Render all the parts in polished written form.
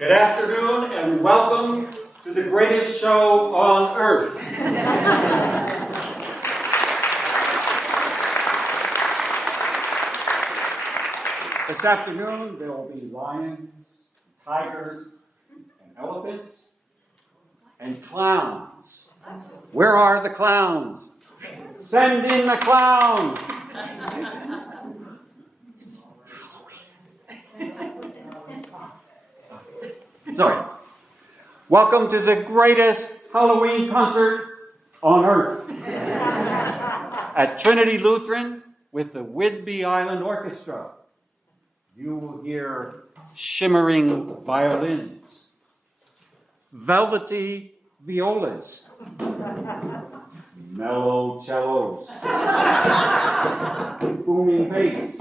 Good afternoon and welcome to the greatest show on earth. This afternoon there will be lions, tigers, and elephants, and clowns. Where are the clowns? Send in the clowns! Sorry. Welcome to the greatest Halloween concert on earth at Trinity Lutheran with the Whidbey Island Orchestra. You will hear shimmering violins, velvety violas, mellow cellos, booming bass,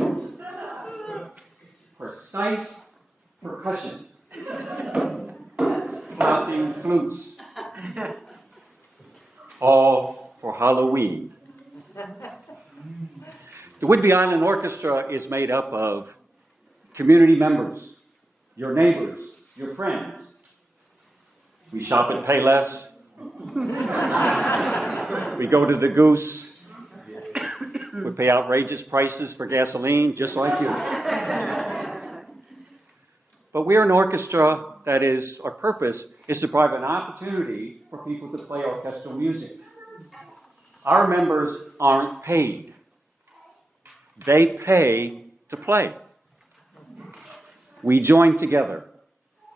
precise percussion, flapping flutes, all for Halloween. The Whidbey Island Orchestra is made up of community members, your neighbors, your friends. We shop at Payless. We go to the Goose. We pay outrageous prices for gasoline, just like you. But we're an orchestra that is, our purpose is to provide an opportunity for people to play orchestral music. Our members aren't paid. They pay to play. We join together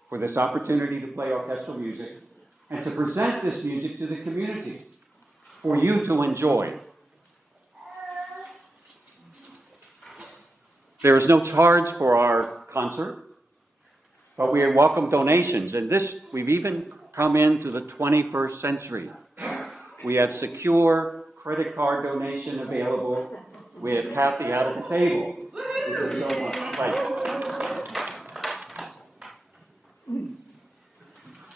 for this opportunity to play orchestral music and to present this music to the community for you to enjoy. There is no charge for our concert, but we welcome donations. And this, we've even come into the 21st century. We have secure credit card donation available. We have Kathy out at the table. Thank you so much.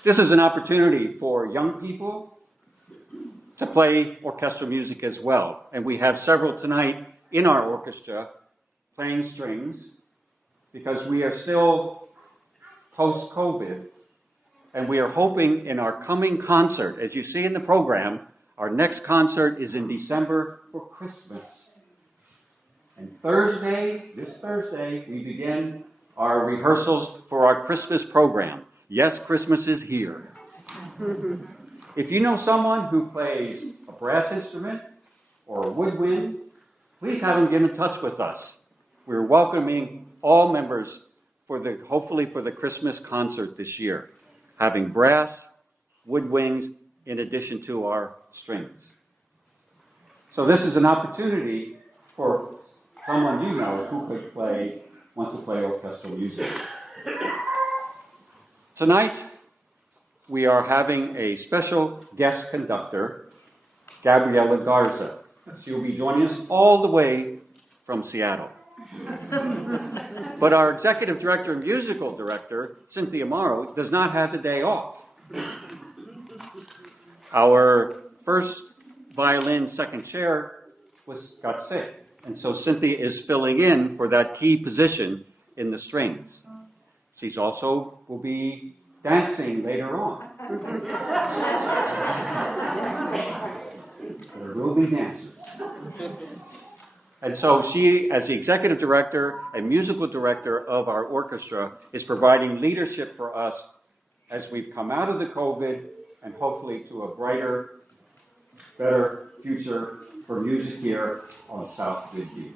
This is an opportunity for young people to play orchestral music as well. And we have several tonight in our orchestra playing strings because we are still post-COVID, and we are hoping in our coming concert, as you see in the program, our next concert is in December for Christmas. And this Thursday, we begin our rehearsals for our Christmas program. Yes, Christmas is here. If you know someone who plays a brass instrument or a woodwind, please have them get in touch with us. We're welcoming all members hopefully for the Christmas concert this year, having brass, woodwinds, in addition to our strings. So this is an opportunity for someone you know who could want to play orchestral music. Tonight, we are having a special guest conductor, Gabriela Garza. She will be joining us all the way from Seattle. But our executive director and musical director, Cynthia Morrow, does not have the day off. Our first violin second chair got sick, and so Cynthia is filling in for that key position in the strings. She's also will be dancing later on. There will be dancers. And so she, as the executive director and musical director of our orchestra, is providing leadership for us as we've come out of the COVID and hopefully to a brighter, better future for music here on South Whidbey.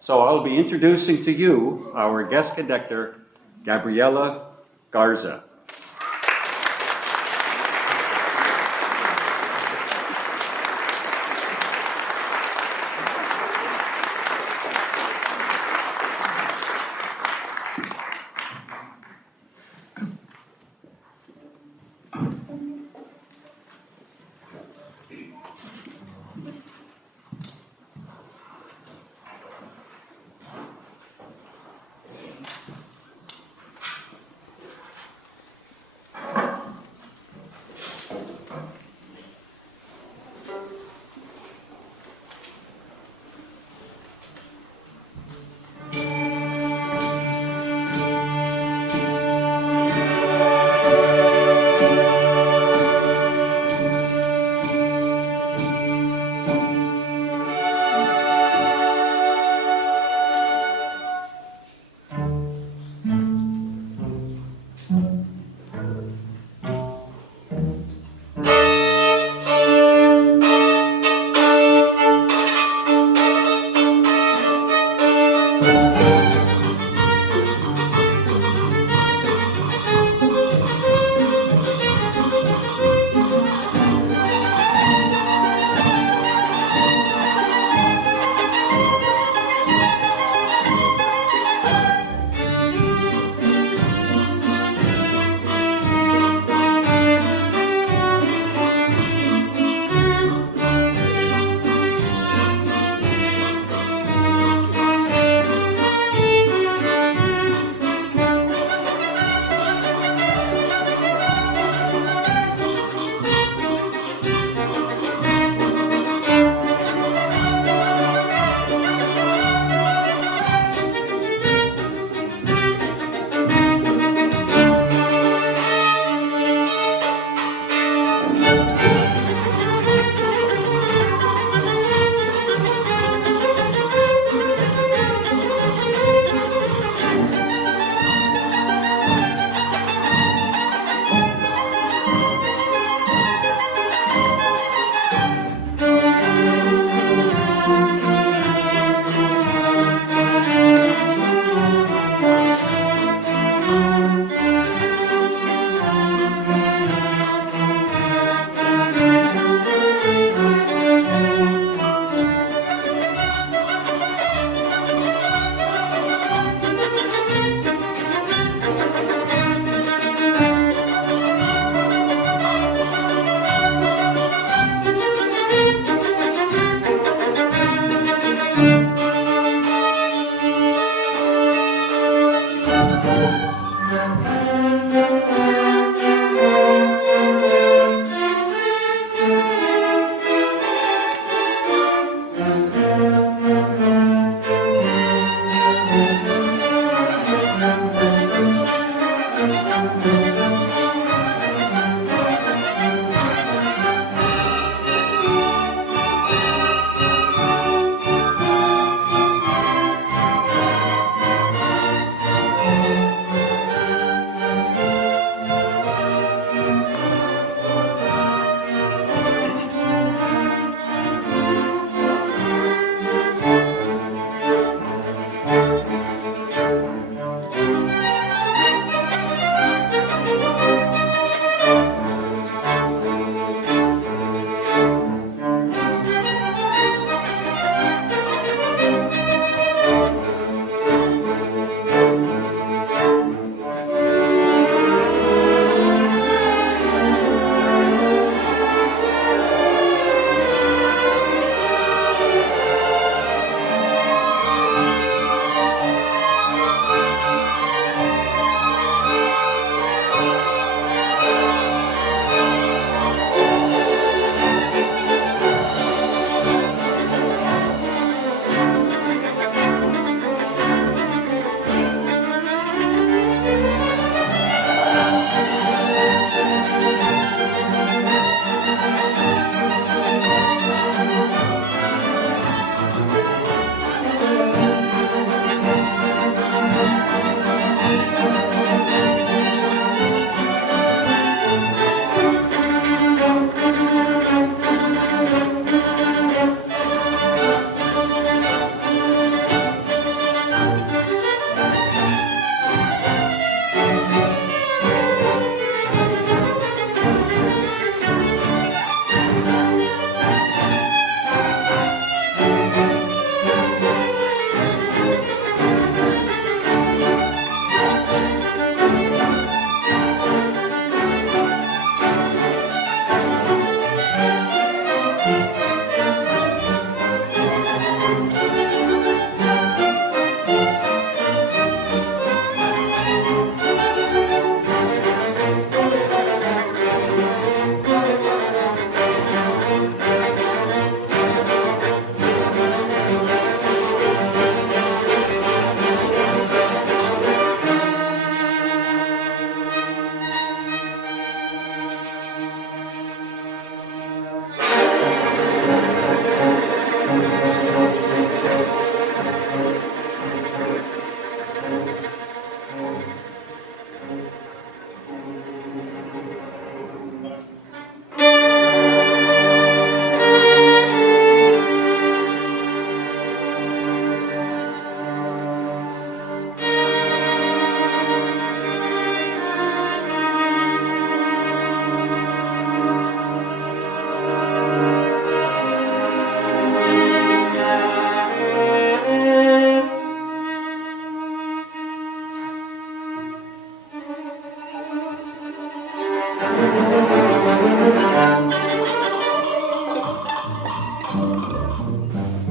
So I'll be introducing to you our guest conductor, Gabriela Garza.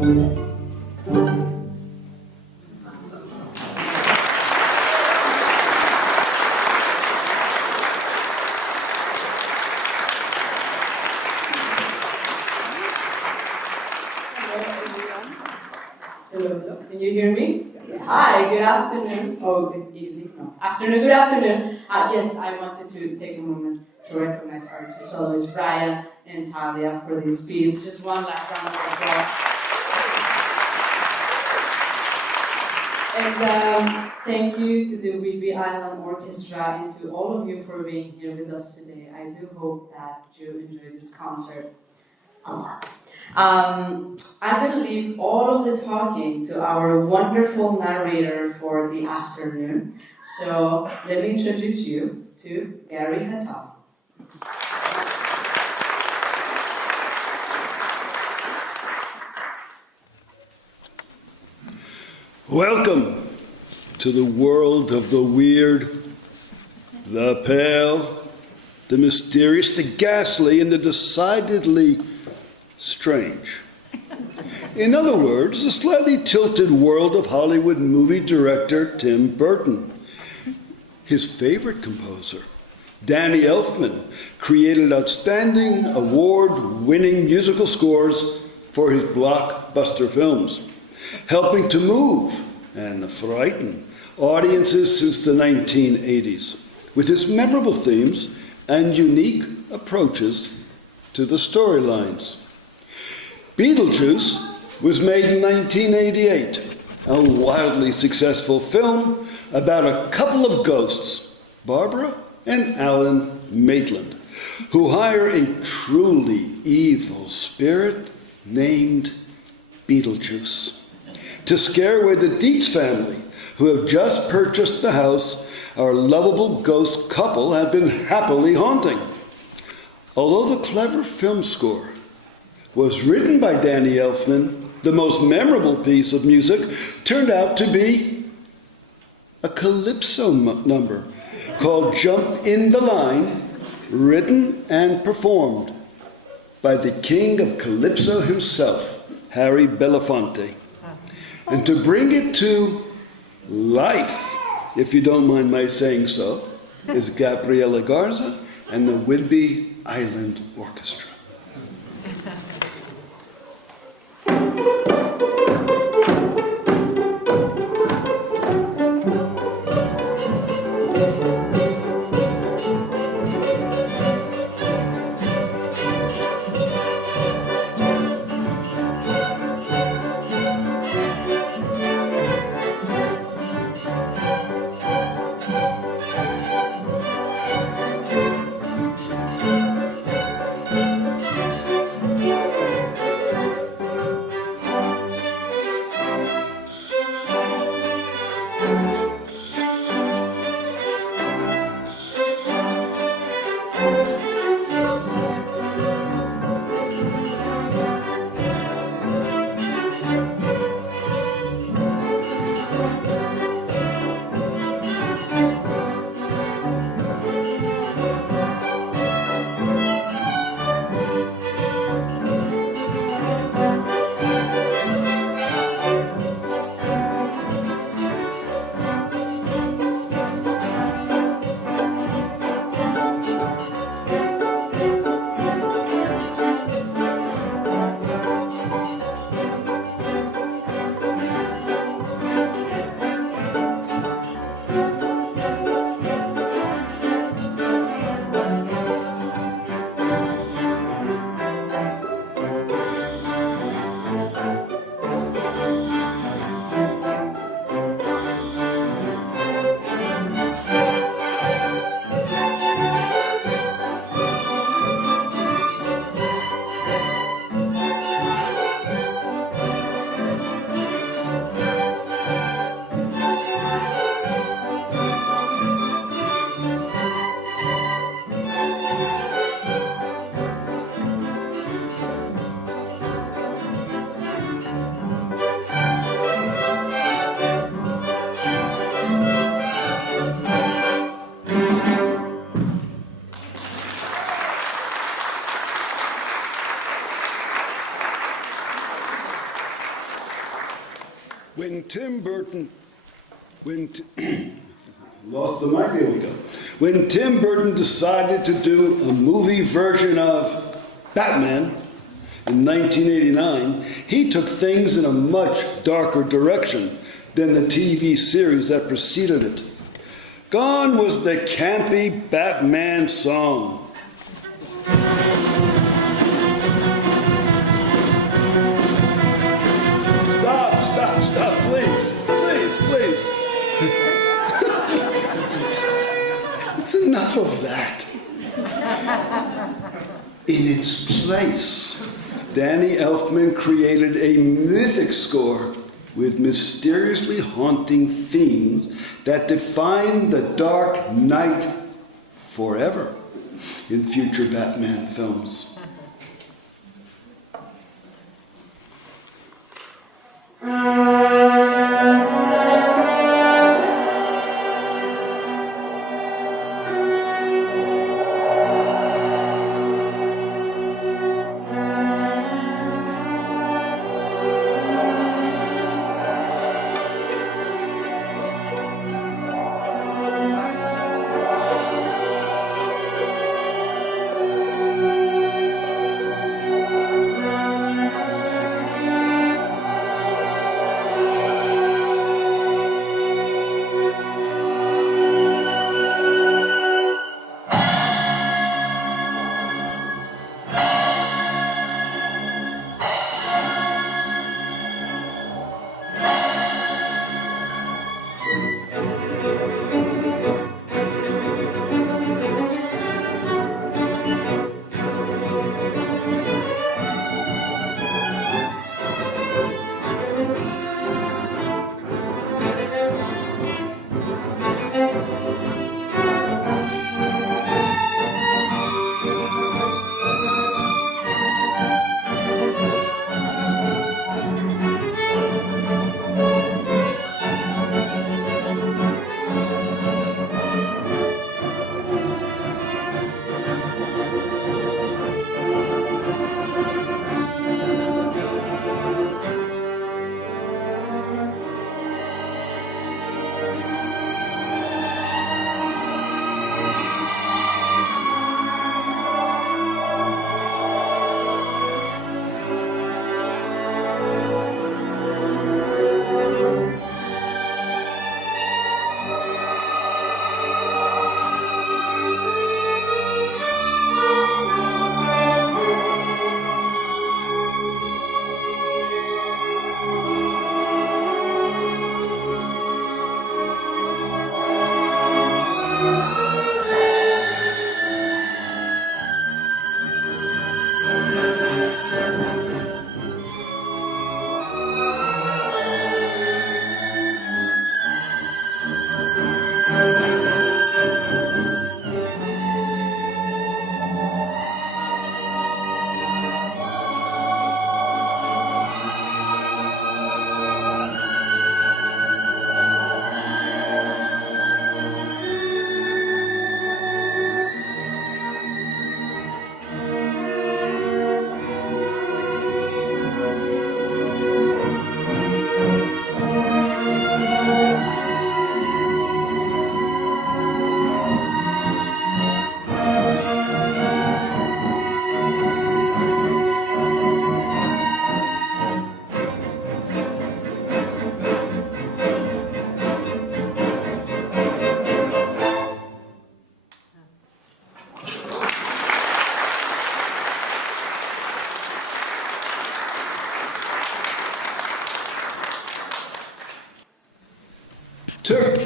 Hello. Can you hear me? Hi, good afternoon. Oh, good evening. No. Afternoon, good afternoon. Yes, I wanted to take a moment to recognize our two soloists, Brian and Talia, for this piece. Just one last round of applause. And thank you to the Whidbey Island Orchestra and to all of you for being here with us today. I do hope that you enjoy this concert a lot. I'm going to leave all of the talking to our wonderful narrator for the afternoon. So let me introduce you to Gary Hattal. Welcome to the world of the weird, the pale, the mysterious, the ghastly, and the decidedly strange. In other words, the slightly tilted world of Hollywood movie director Tim Burton. His favorite composer, Danny Elfman, created outstanding award-winning musical scores for his blockbuster films, helping to move and frighten audiences since the 1980s with his memorable themes and unique approaches to the storylines. Beetlejuice was made in 1988, a wildly successful film about a couple of ghosts, Barbara and Alan Maitland, who hire a truly evil spirit named Beetlejuice to scare away the Dietz family, who have just purchased the house our lovable ghost couple have been happily haunting. Although the clever film score was written by Danny Elfman, the most memorable piece of music turned out to be a calypso number called Jump in the Line, written and performed by the king of calypso himself, Harry Belafonte. And to bring it to life, if you don't mind my saying so, is Gabriela Garza and the Whidbey Island Orchestra. When Tim Burton, lost the mic, here we go. When Tim Burton decided to do a movie version of Batman in 1989, he took things in a much darker direction than the TV series that preceded it. Gone was the campy Batman song. Stop, please. It's enough of that. In its place, Danny Elfman created a mythic score with mysteriously haunting themes that define the Dark Knight forever in future Batman films.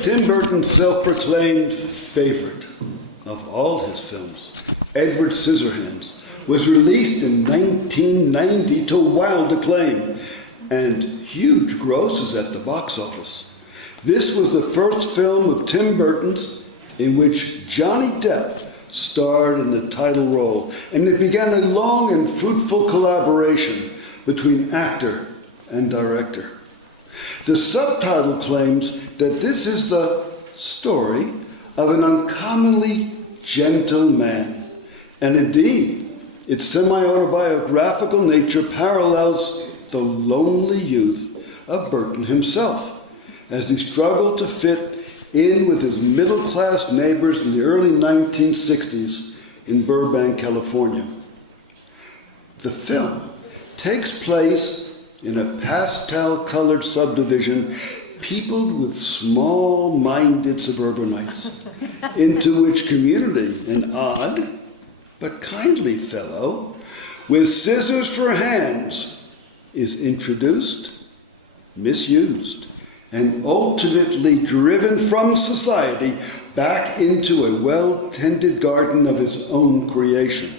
Tim Burton's self-proclaimed favorite of all his films, Edward Scissorhands, was released in 1990 to wild acclaim and huge grosses at the box office. This was the first film of Tim Burton's in which Johnny Depp starred in the title role, and it began a long and fruitful collaboration between actor and director. The subtitle claims that this is the story of an uncommonly gentle man, and indeed, its semi-autobiographical nature parallels the lonely youth of Burton himself as he struggled to fit in with his middle-class neighbors in the early 1960s in Burbank, California. The film takes place in a pastel-colored subdivision peopled with small-minded suburbanites, into which community an odd but kindly fellow with scissors for hands is introduced, misused, and ultimately driven from society back into a well-tended garden of his own creation.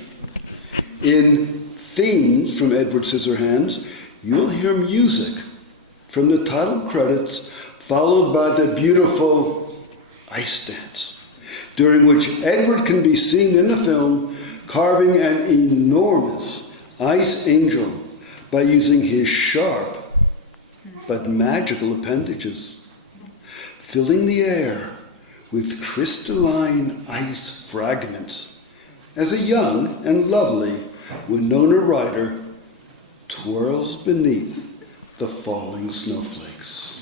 In Themes from Edward Scissorhands, you'll hear music from the title credits, followed by the beautiful ice dance, during which Edward can be seen in the film carving an enormous ice angel by using his sharp but magical appendages, filling the air with crystalline ice fragments as a young and lovely Winona Ryder twirls beneath the falling snowflakes.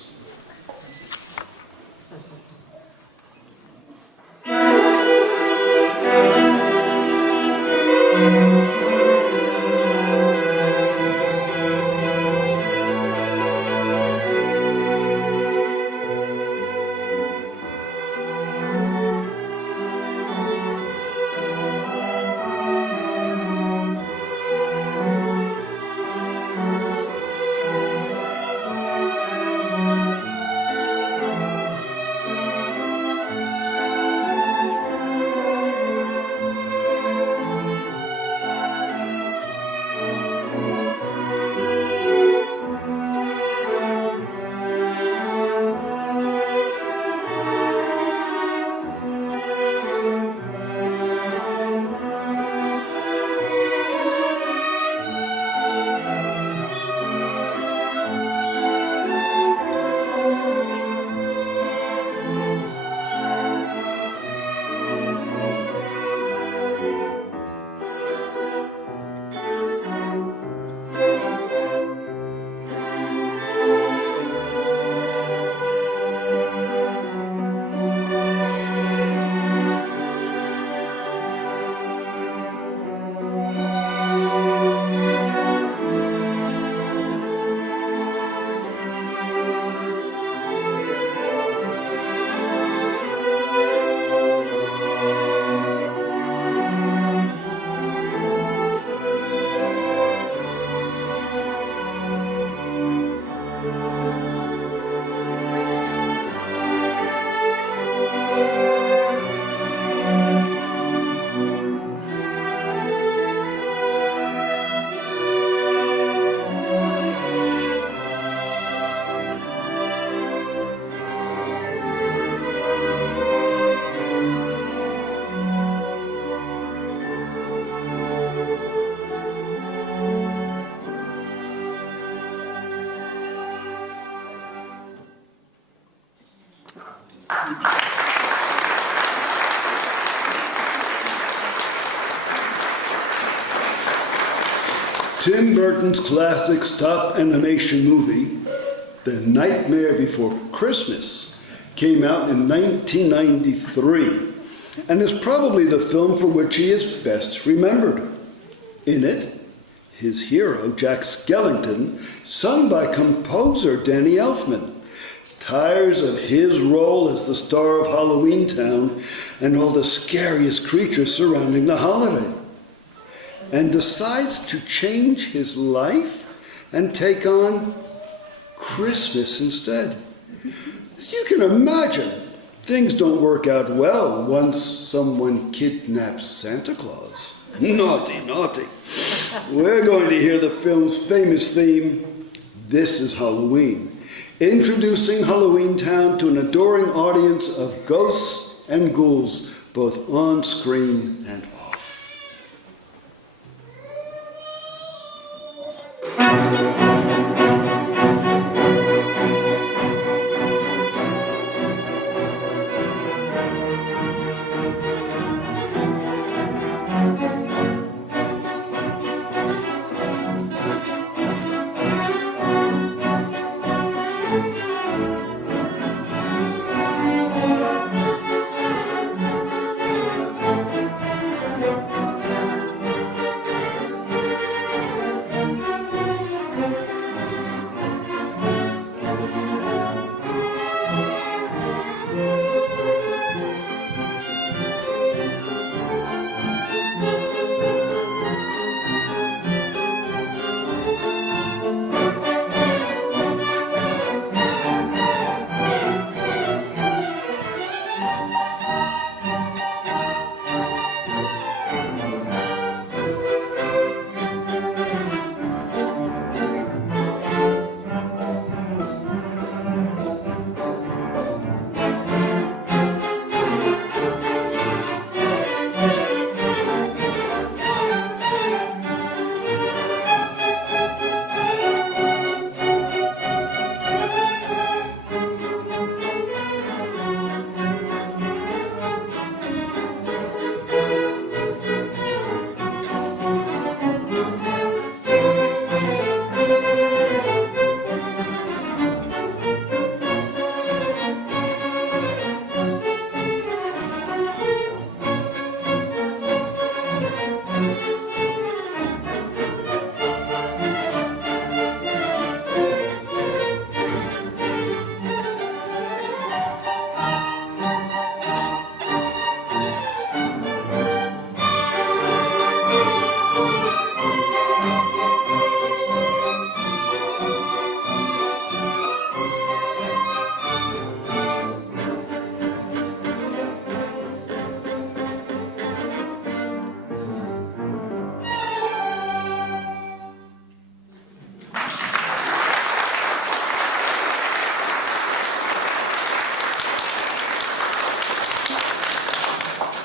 Tim Burton's classic stop animation movie, The Nightmare Before Christmas, came out in 1993 and is probably the film for which he is best remembered. In it, his hero, Jack Skellington, sung by composer Danny Elfman, tires of his role as the star of Halloween Town and all the scariest creatures surrounding the holiday, and decides to change his life and take on Christmas instead. As you can imagine, things don't work out well once someone kidnaps Santa Claus. Naughty, naughty. We're going to hear the film's famous theme, This is Halloween, introducing Halloween Town to an adoring audience of ghosts and ghouls, both on screen and off.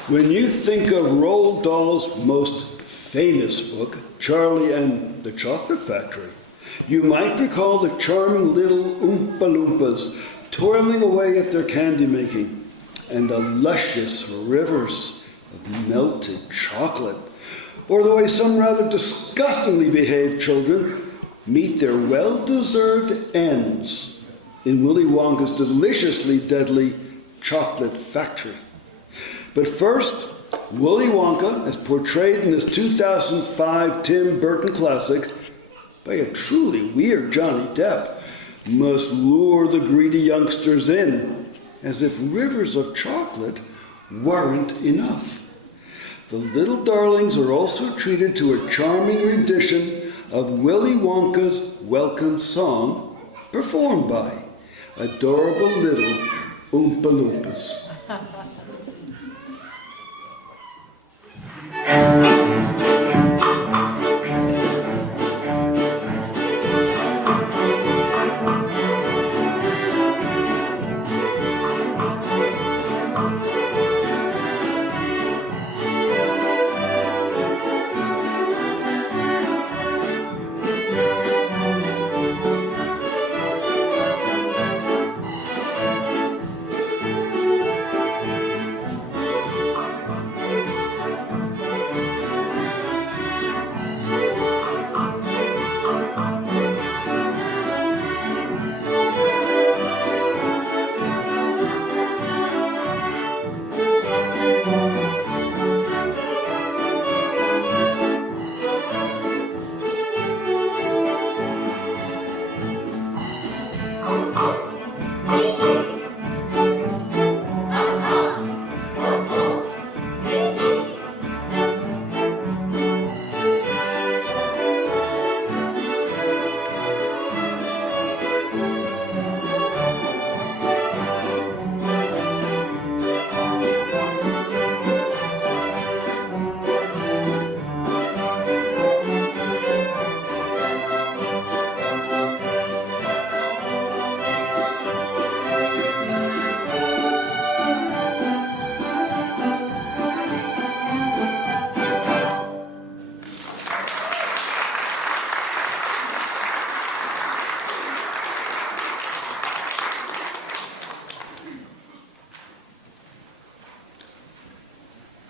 When you think of Roald Dahl's most famous book, Charlie and the Chocolate Factory, you might recall the charming little Oompa Loompas toiling away at their candy making and the luscious rivers of melted chocolate, or the way some rather disgustingly behaved children meet their well-deserved ends in Willy Wonka's deliciously deadly chocolate factory. But first, Willy Wonka, as portrayed in his 2005 Tim Burton classic by a truly weird Johnny Depp, must lure the greedy youngsters in, as if rivers of chocolate weren't enough. The little darlings are also treated to a charming rendition of Willy Wonka's welcome song, performed by adorable little Oompa Loompas.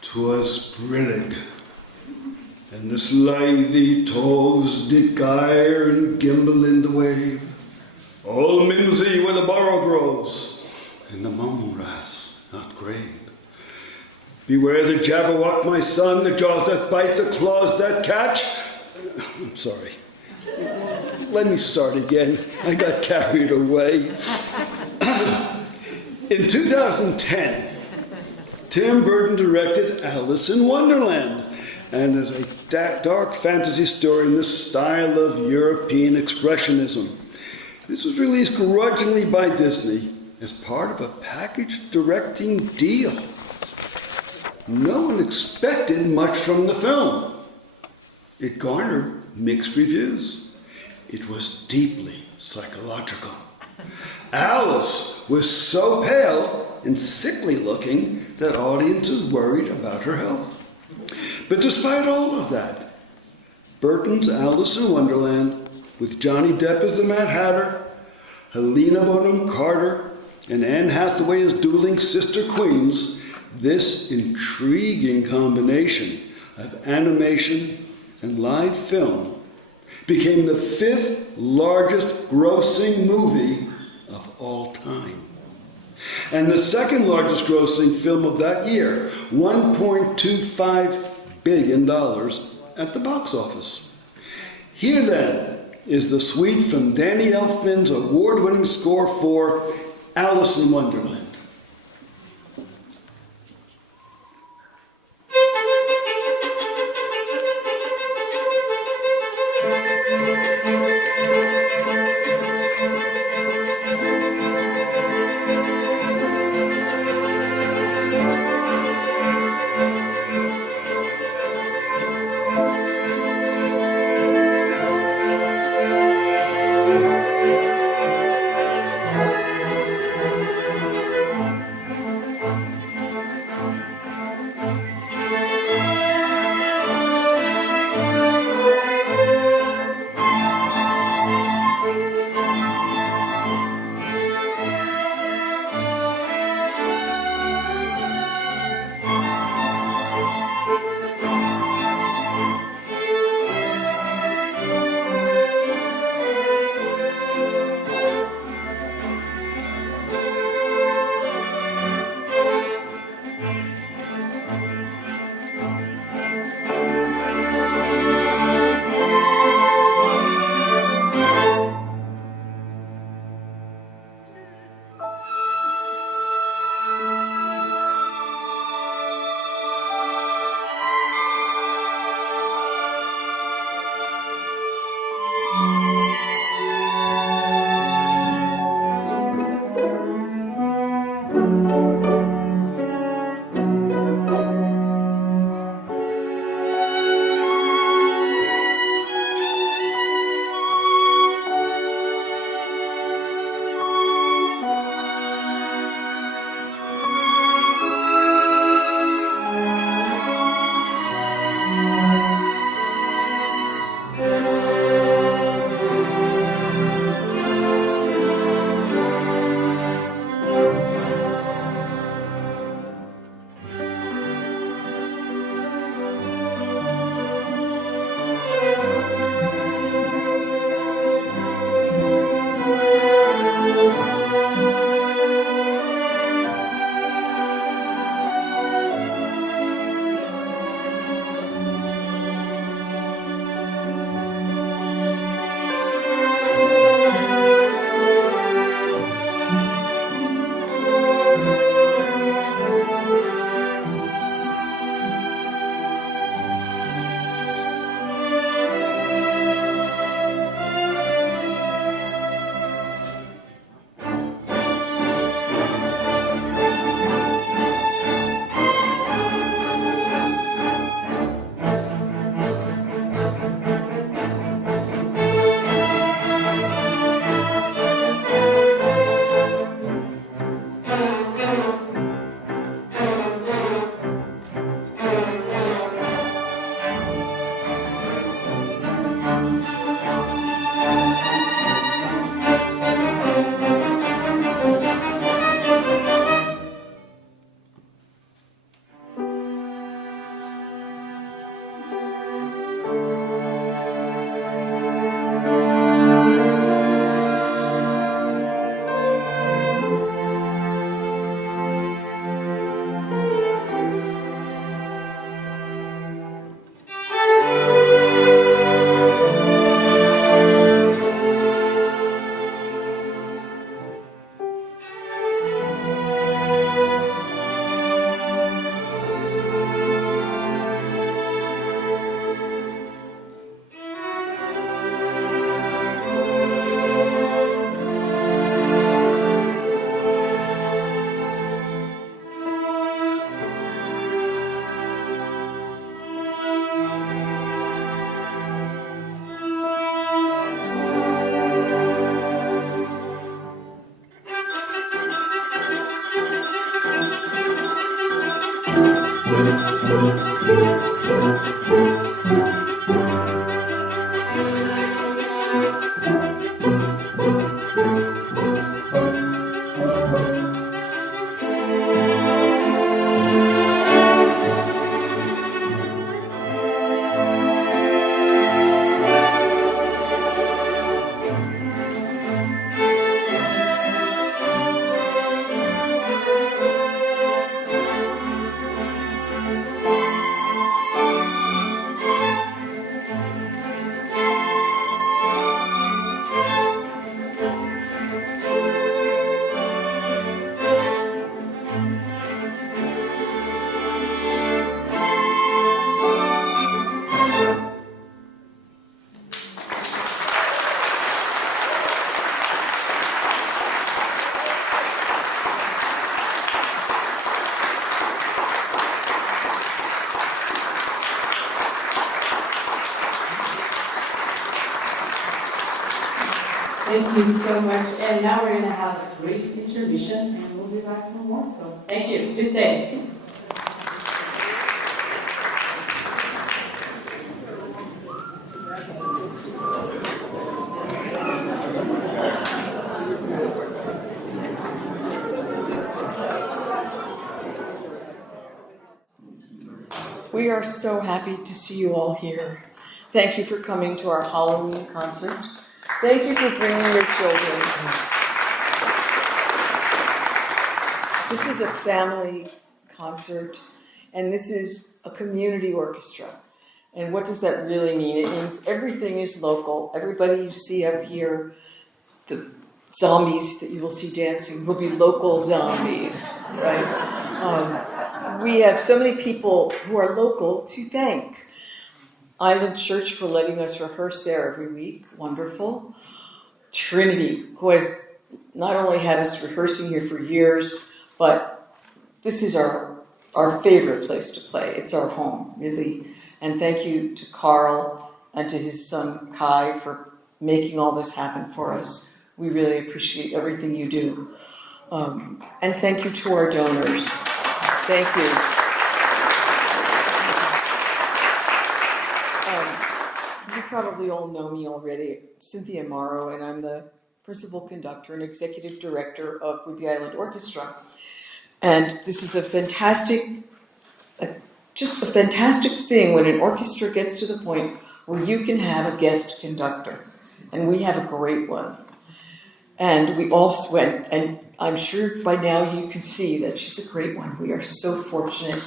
"'Twas brillig, and the slithy toves did gyre and gimble in the wave. All mimsy where the borough grows, and the mumrass not grave. Beware the Jabberwock, my son, the jaws that bite, the claws that catch." I'm sorry. Let me start again. I got carried away. In 2010, Tim Burton directed Alice in Wonderland, and is a dark fantasy story in the style of European expressionism. This was released grudgingly by Disney as part of a package directing deal. No one expected much from the film. It garnered mixed reviews. It was deeply psychological. Alice was so pale and sickly looking that audiences worried about her health. But despite all of that, Burton's Alice in Wonderland, with Johnny Depp as the Mad Hatter, Helena Bonham Carter, and Anne Hathaway as dueling sister queens, this intriguing combination of animation and live film became the 5th largest grossing movie of all time, and the 2nd largest grossing film of that year, $1.25 billion at the box office. Here then is the suite from Danny Elfman's award-winning score for Alice in Wonderland. Thank you so much. And now we're going to have a brief intermission and we'll be back for more. So thank you. Please stay. We are so happy to see you all here. Thank you for coming to our Halloween concert. Thank you for bringing your children. This is a family concert, and this is a community orchestra. And what does that really mean? It means everything is local. Everybody you see up here, the zombies that you will see dancing will be local zombies, right? We have so many people who are local to thank. Island Church for letting us rehearse there every week. Wonderful. Trinity, who has not only had us rehearsing here for years, but this is our favorite place to play. It's our home, really. And thank you to Carl and to his son Kai for making all this happen for us. We really appreciate everything you do. And thank you to our donors. Thank you. You probably all know me already, Cynthia Morrow, and I'm the principal conductor and executive director of Whidbey Island Orchestra. And this is a fantastic thing when an orchestra gets to the point where you can have a guest conductor. And we have a great one. And we also went, and I'm sure by now you can see that she's a great one. We are so fortunate.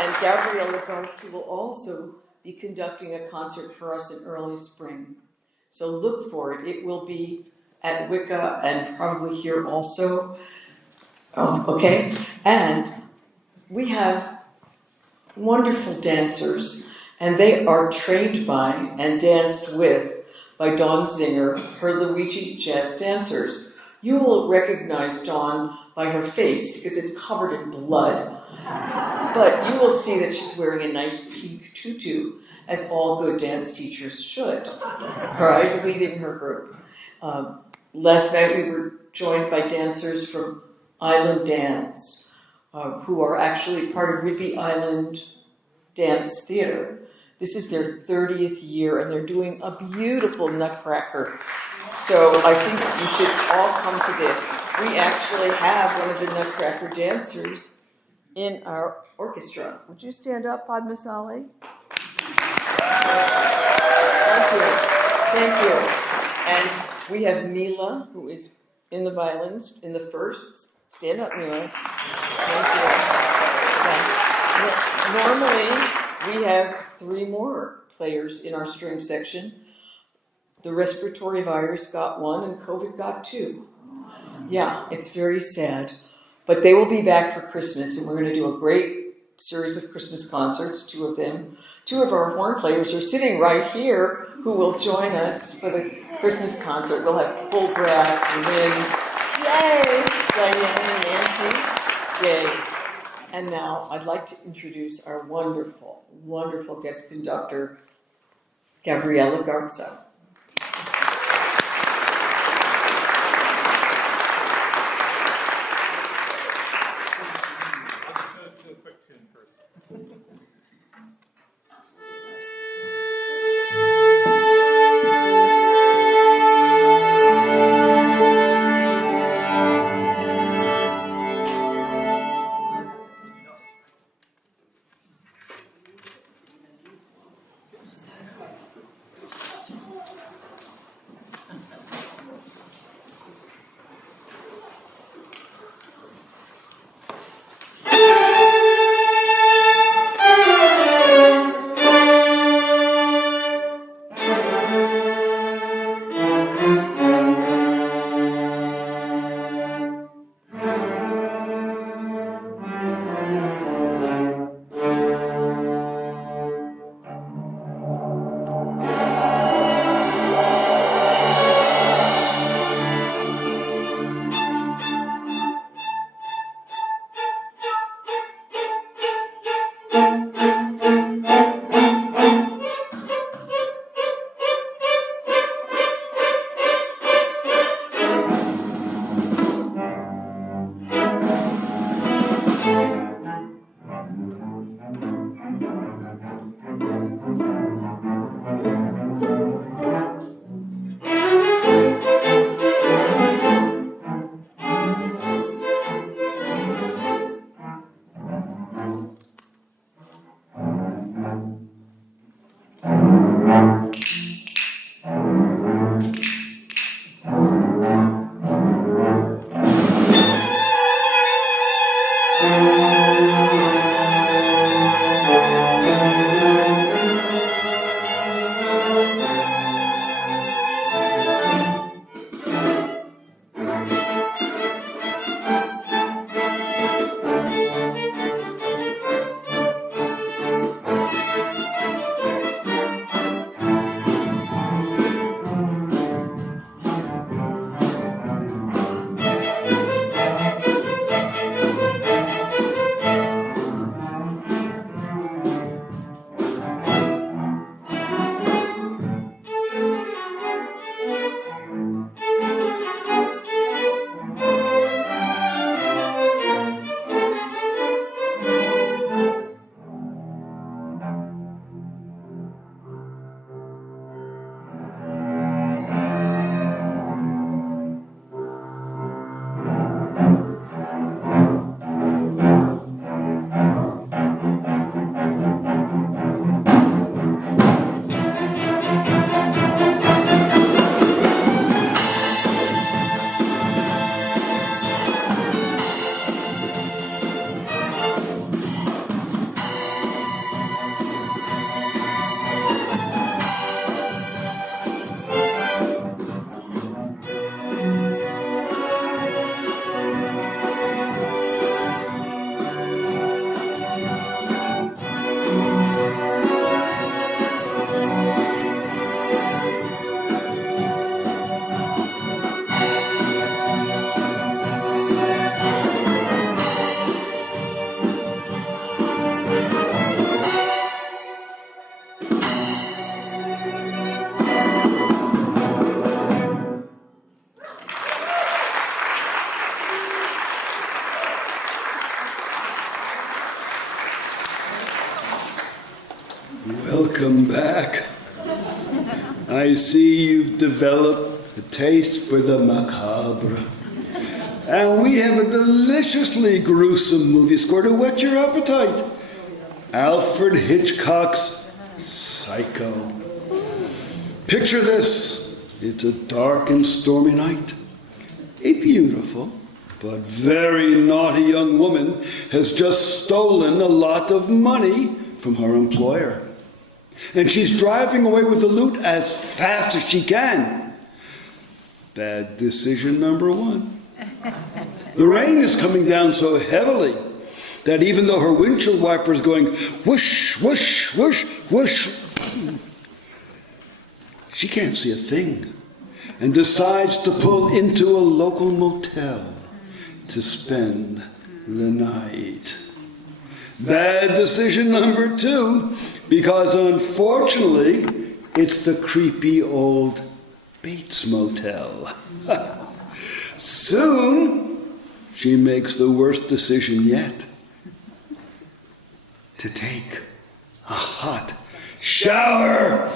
And Gabriella Garza will also be conducting a concert for us in early spring. So look for it. It will be at Wicca and probably here also. Okay? And we have wonderful dancers, and they are trained by and danced with by Dawn Zinger, her Luigi Jazz Dancers. You will recognize Dawn by her face because it's covered in blood. But you will see that she's wearing a nice pink tutu, as all good dance teachers should, right? Leading her group. Last night we were joined by dancers from Island Dance, who are actually part of Whidbey Island Dance Theater. This is their 30th year, and they're doing a beautiful Nutcracker. So I think you should all come to this. We actually have one of the Nutcracker dancers in our orchestra. Would you stand up, Padmasali? Thank you. And we have Mila, who is in the violins, in the first. Stand up, Mila. Thank you. Normally, we have 3 more players in our string section. The respiratory virus got 1 and COVID got 2. Yeah, it's very sad. But they will be back for Christmas, and we're going to do a great series of Christmas concerts, 2 of them. 2 of our horn players are sitting right here who will join us for the Christmas concert. We'll have full brass and winds. Yay! Diane and Nancy. Yay. And now I'd like to introduce our wonderful, wonderful guest conductor, Gabriella Garza. Welcome back. I see you've developed a taste for the macabre. And we have a deliciously gruesome movie score to whet your appetite. Alfred Hitchcock's Psycho. Picture this. It's a dark and stormy night. A beautiful but very naughty young woman has just stolen a lot of money from her employer. And she's driving away with the loot as fast as she can. Bad decision number one. The rain is coming down so heavily that even though her windshield wiper is going whoosh, whoosh, whoosh, whoosh, she can't see a thing and decides to pull into a local motel to spend the night. Bad decision number two, because unfortunately, it's the creepy old Bates Motel. Soon, she makes the worst decision yet. To take a hot shower.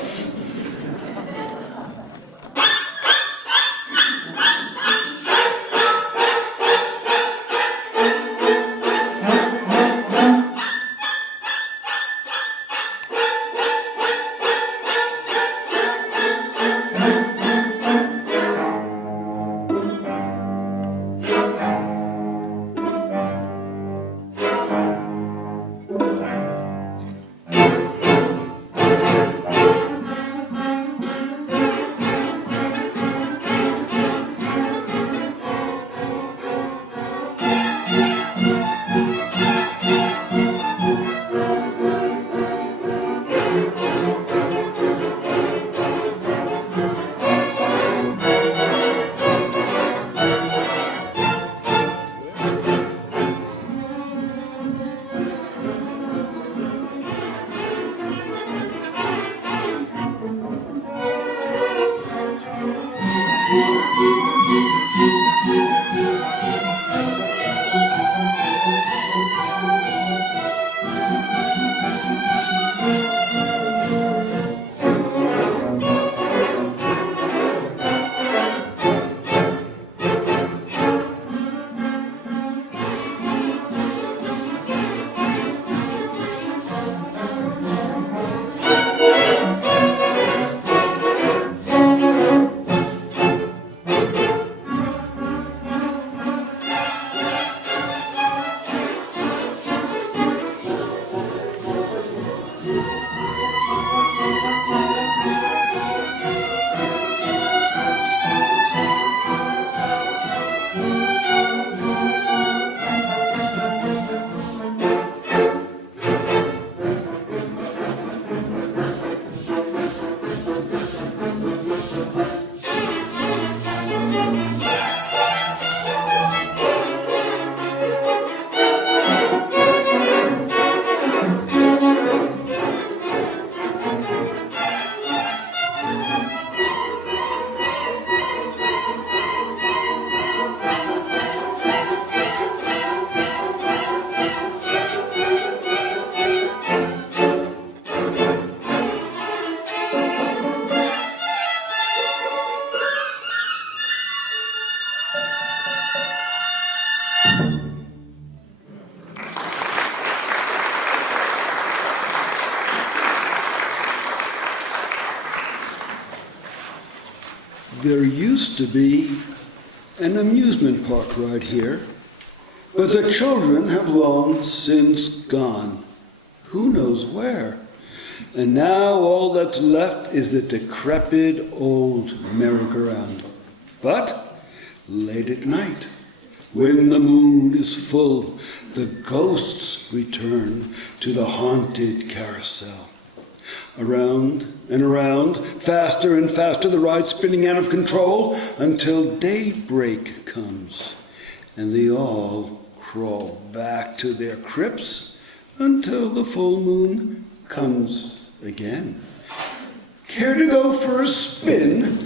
There used to be an amusement park right here, but the children have long since gone. Who knows where? And now all that's left is the decrepit old merry-go-round. But late at night, when the moon is full, the ghosts return to the haunted carousel. Around and around, faster and faster, the ride spinning out of control until daybreak comes, and they all crawl back to their crypts until the full moon comes again. Care to go for a spin?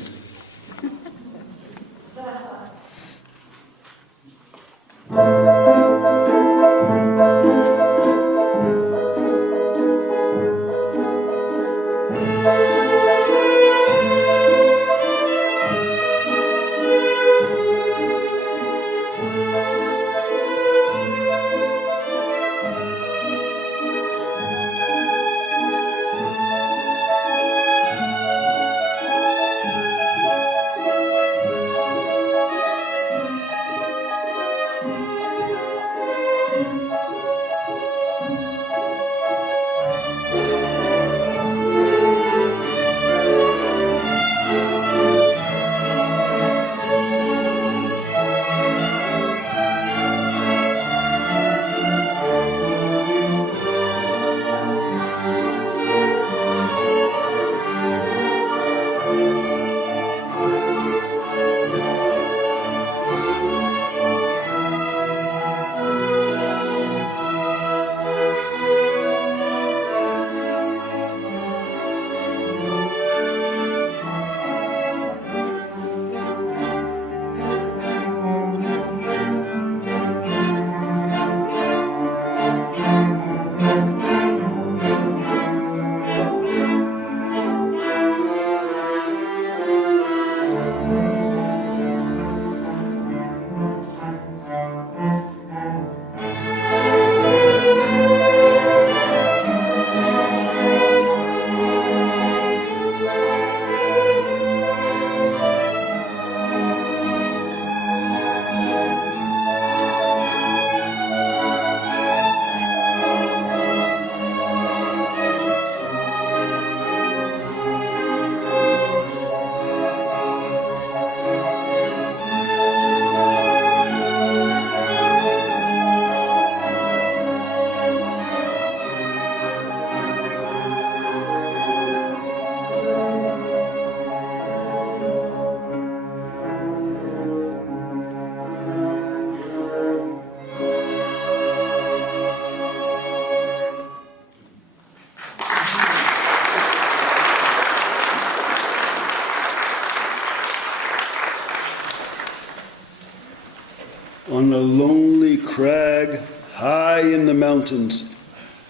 On a lonely crag high in the mountains,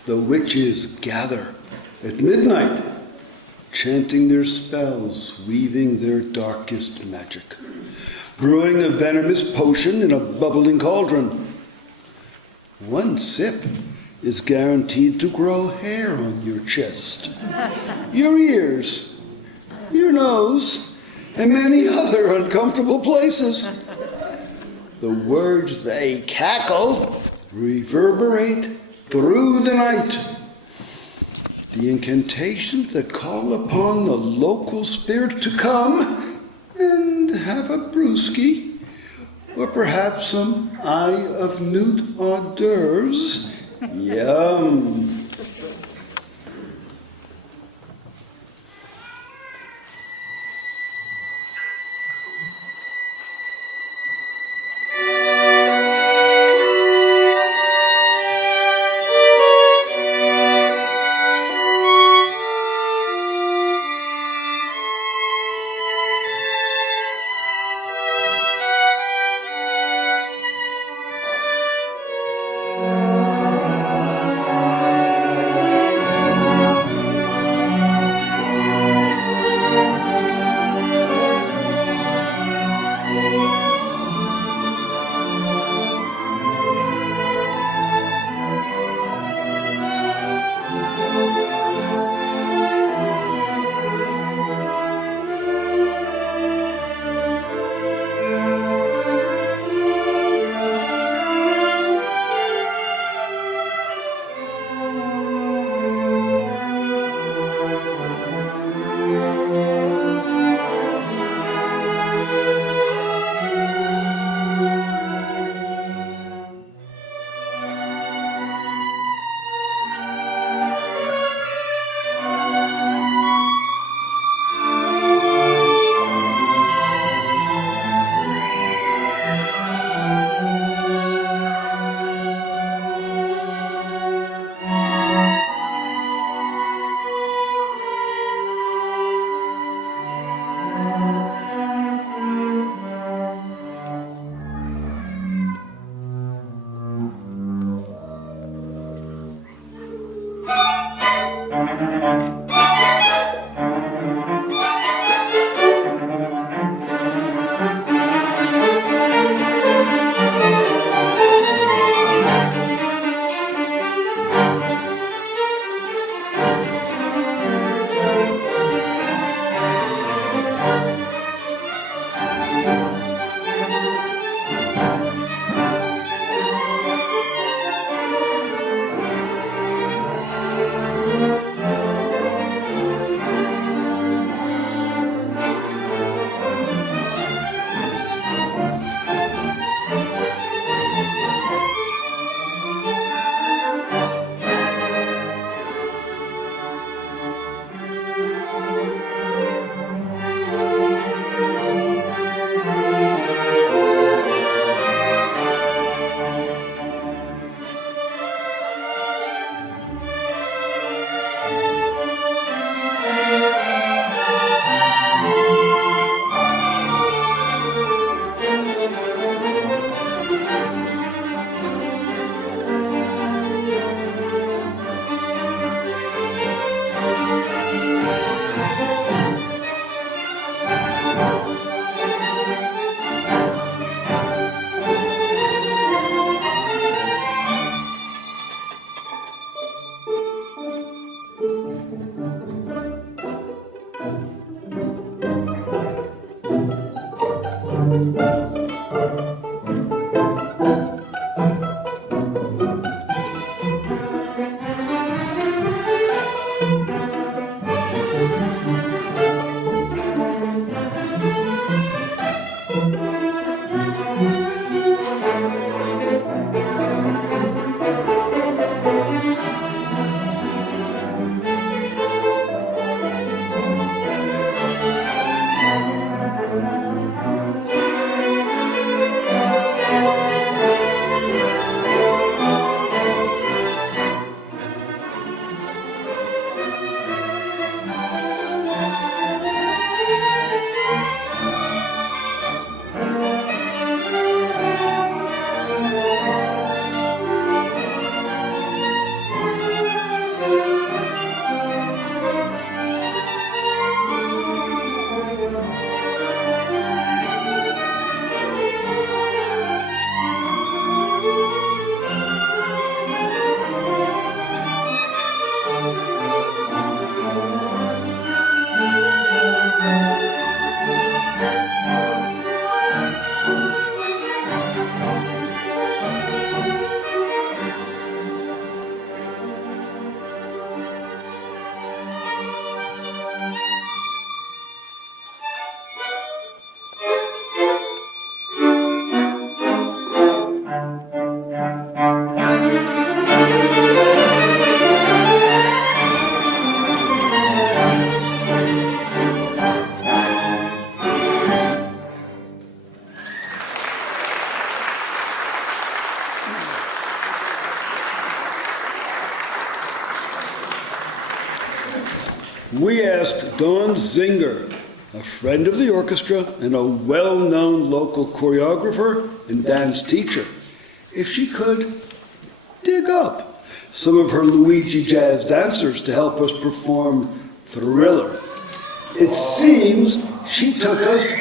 the witches gather at midnight, chanting their spells, weaving their darkest magic, brewing a venomous potion in a bubbling cauldron. One sip is guaranteed to grow hair on your chest, your ears, your nose, and many other uncomfortable places. The words they cackle reverberate through the night. The incantations that call upon the local spirit to come and have a brewski, or perhaps some eye of newt hors d'oeuvres. Yum! we asked Dawn Zinger, a friend of the orchestra and a well-known local choreographer and dance teacher, if she could dig up some of her Luigi jazz dancers to help us perform Thriller. It seems she took us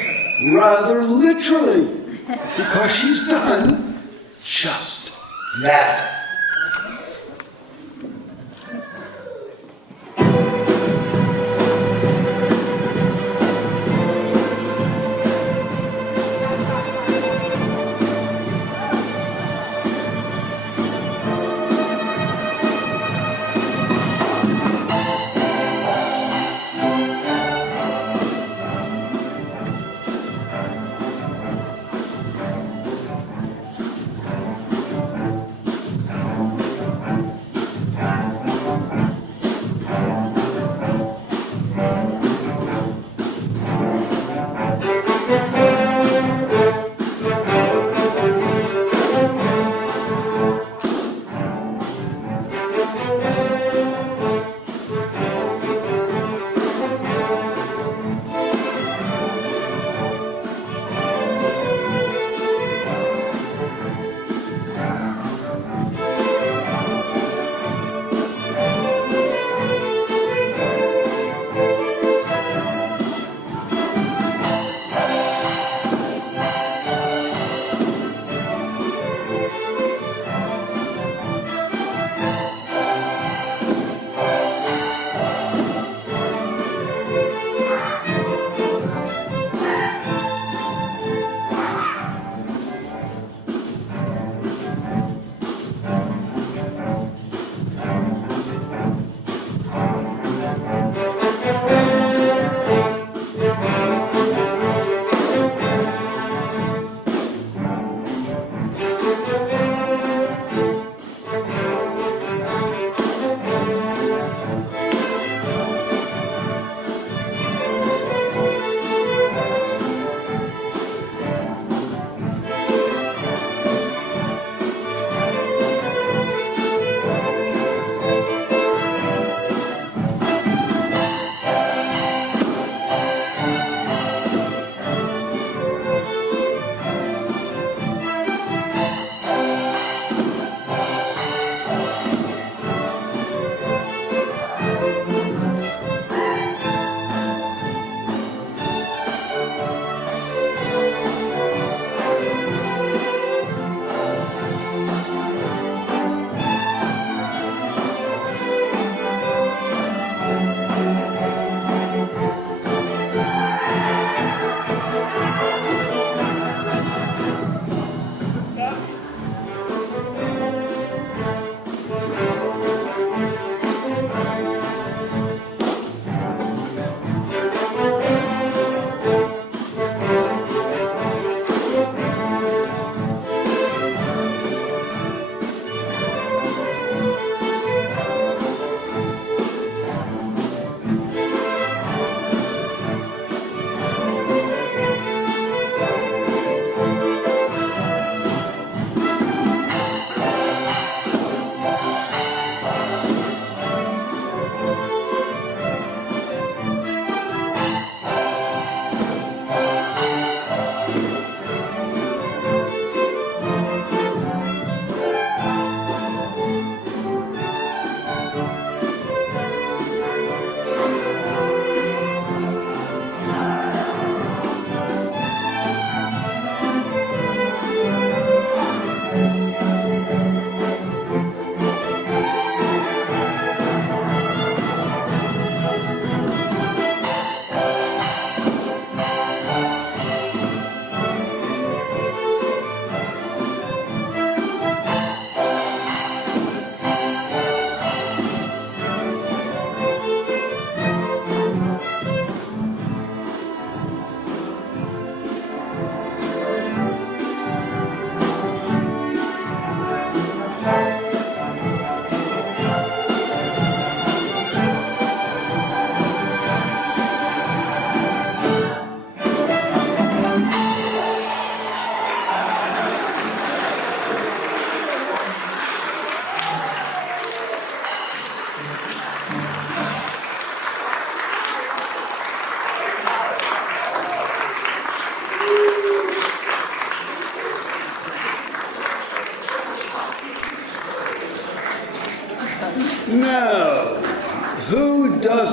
rather literally, because she's done just that.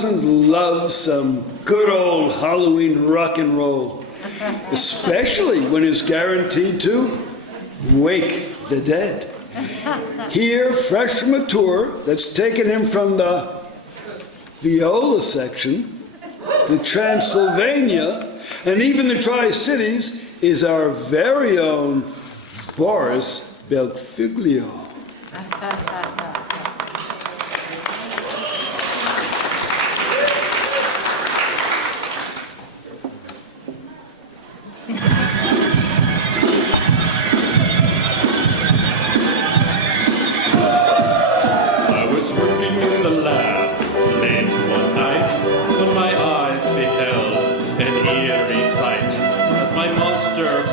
doesn't love some good old Halloween rock and roll? Especially when it's guaranteed to wake the dead. Here, fresh from a tour that's taken him from the viola section to Transylvania and even the Tri-Cities is our very own Boris Belfiglio.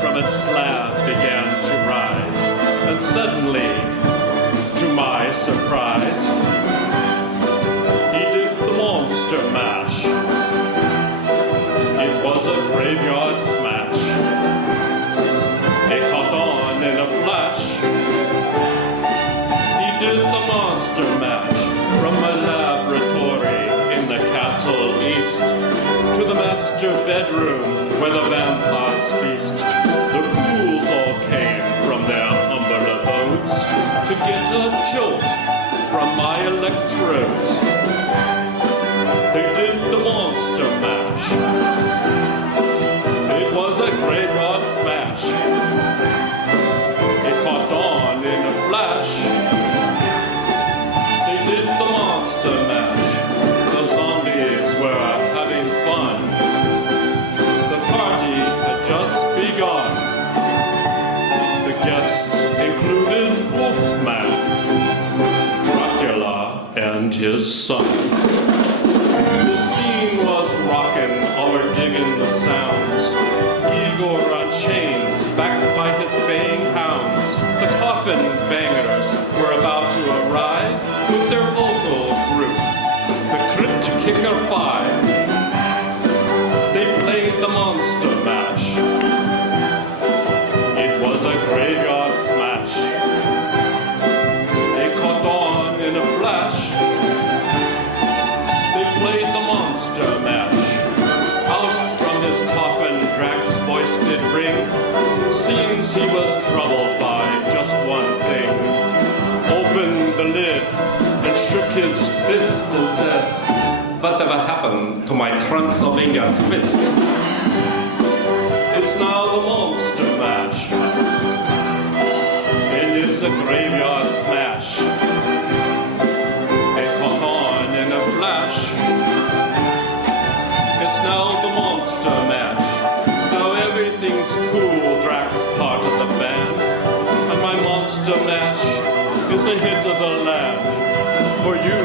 From its slab began to rise, and suddenly, to my surprise, he did the monster mash. It was a graveyard smash. It caught on in a flash. He did the monster mash from my laboratory in the castle east to the master bedroom where the vampires feast. The ghouls all came from their humble abodes to get a jolt from my electrodes. They did the monster mash. It was a graveyard smash. It caught on in a flash. They did the monster mash. The zombies were having fun. Just begun. The guests included Wolfman, Dracula, and his son. The scene was rockin', all were digging the sounds. Igor on chains, backed by his baying hounds. The coffin bangers were about to arrive with their vocal group, the Crypt Kicker 5. They played the monster mash. It was a graveyard smash. It caught on in a flash. They played the monster mash. Out from his coffin, Drax's voice did ring. Seems he was troubled by just one thing. Opened the lid and shook his fist and said, "Whatever happened to my Transylvania twist?" It's now the monster mash. And it's a graveyard smash. It caught on in a flash. It's now the monster mash. Now everything's cool, Drax part of the band. And my monster mash is the hit of the land. For you,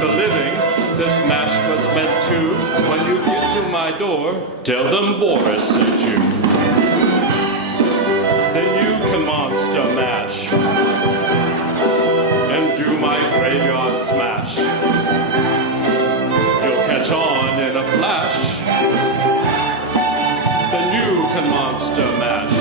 the living, this mash was meant to. When you get to my door, tell them Boris sent you. Then you can monster mash and do my graveyard smash. You'll catch on in a flash. Then you can monster mash.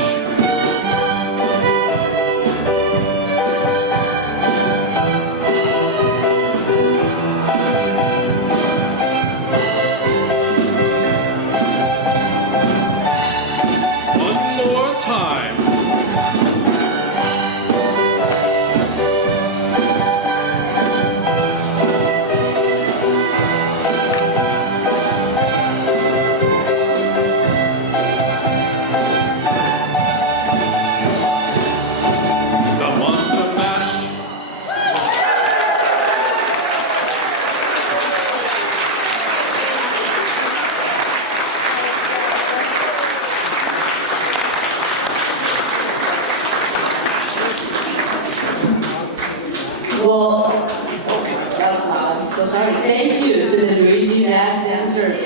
So sorry. Thank you to the Luigi Jazz dancers.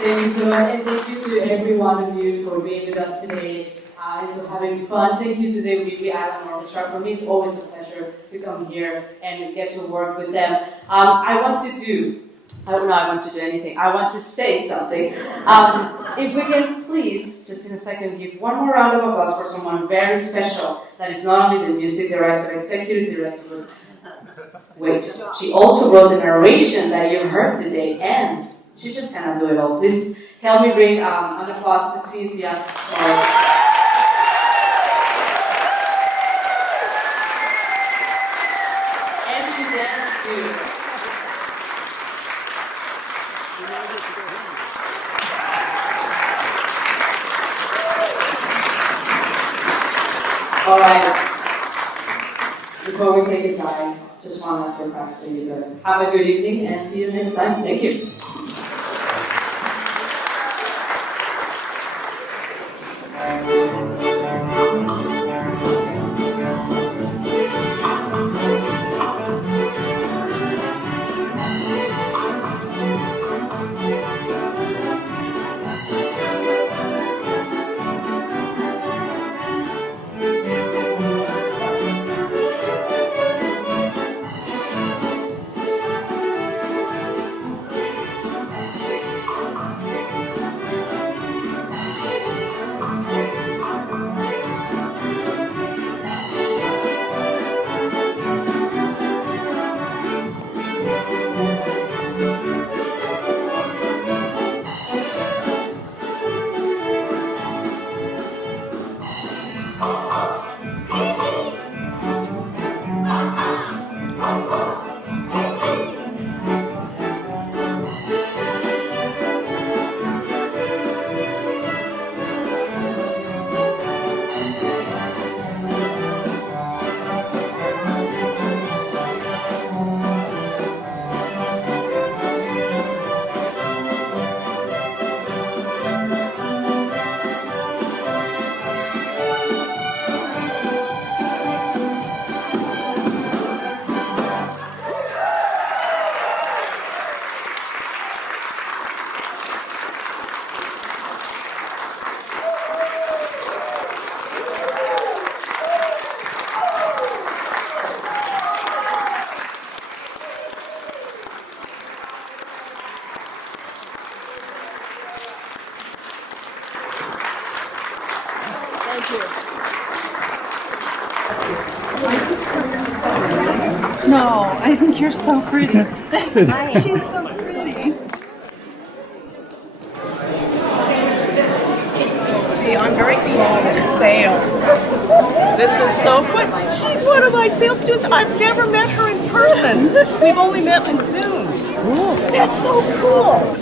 Thank you so much, and thank you to every one of you for being with us today and to having fun. Thank you to the Whidbey Island Orchestra. For me, it's always a pleasure to come here and get to work with them. I want to do I don't know I want to do anything. I want to say something. If we can please, just in a second, give one more round of applause for someone very special that is not only the music director, executive director, wait, she also wrote the narration that you heard today, and she just cannot do it all. Please help me bring an applause to Cynthia. And she danced too. All right. Before we say goodbye, just one last request for you. Have a good evening and see you next time. Thank you. No, I think you're so pretty. She's so pretty. See, I'm very glad at sale. This is so good. She's one of my sales students. I've never met her in person. We've only met on Zoom. That's so cool.